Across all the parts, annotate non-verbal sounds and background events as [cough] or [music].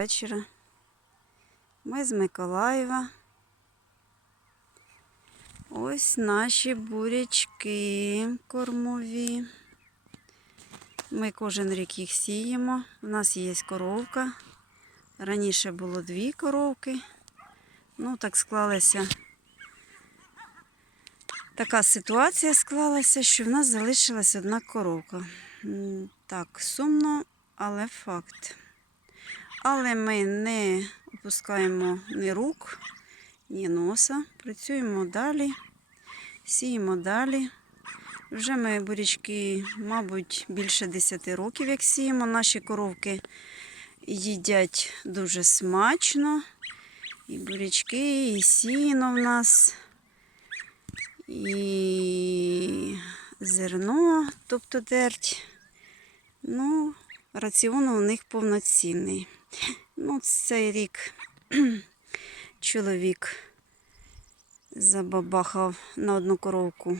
вечора. Ми з Миколаєва. Ось наші бурячки кормові. Ми кожен рік їх сіємо. У нас є коровка. Раніше було дві коровки. Ну, так склалася. Така ситуація склалася, що в нас залишилась одна коровка. Так, сумно, але факт. Але ми не опускаємо ні рук, ні носа. Працюємо далі, сіємо далі. Вже ми бурячки, мабуть, більше 10 років, як сіємо. Наші коровки їдять дуже смачно. І бурячки, і сіно в нас, і зерно, тобто дерть. Ну, раціон у них повноцінний. Ну, цей рік [clears throat] чоловік забабахав на одну коровку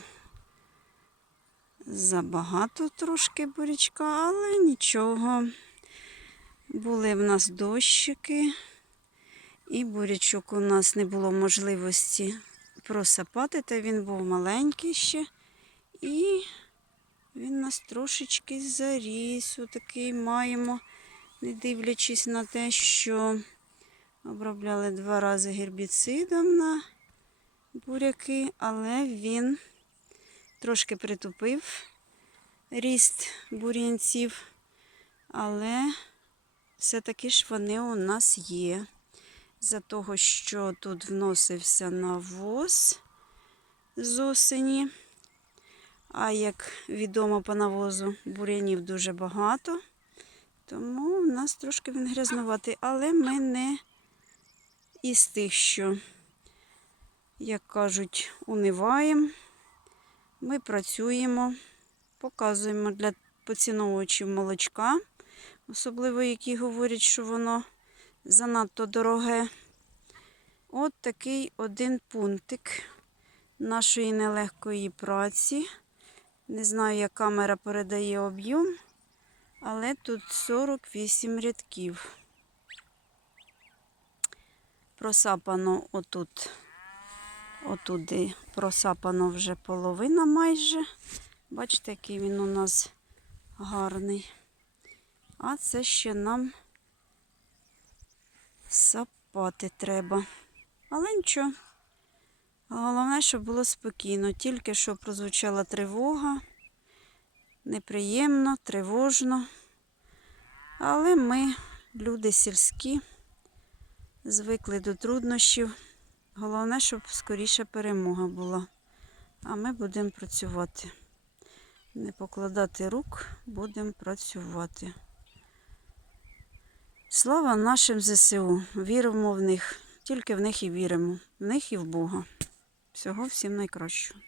забагато трошки бурячка, але нічого. Були в нас дощики, і бурячок у нас не було можливості просапати, та він був маленький ще. І він нас трошечки заріс. Отакий маємо, не дивлячись на те, що обробляли два рази гербіцидом на буряки, але він трошки притупив ріст бур'янців, але все-таки ж вони у нас є. За того, що тут вносився навоз з осені. А як відомо по навозу, бур'янів дуже багато, тому в нас трошки він грязнуватий, але ми не із тих, що, як кажуть, униваємо. Ми працюємо, показуємо для поціновувачів молочка, особливо які говорять, що воно занадто дороге. От такий один пунктик нашої нелегкої праці. Не знаю, як камера передає об'єм, але тут 48 рядків. Просапано отут, отуди просапано вже половина майже. Бачите, який він у нас гарний. А це ще нам сапати треба. Але нічого. Головне, щоб було спокійно. Тільки що прозвучала тривога. Неприємно, тривожно. Але ми, люди сільські, звикли до труднощів. Головне, щоб скоріше перемога була. А ми будемо працювати. Не покладати рук, будемо працювати. Слава нашим ЗСУ! Віримо в них, тільки в них і віримо, в них і в Бога. Всього всім найкращого.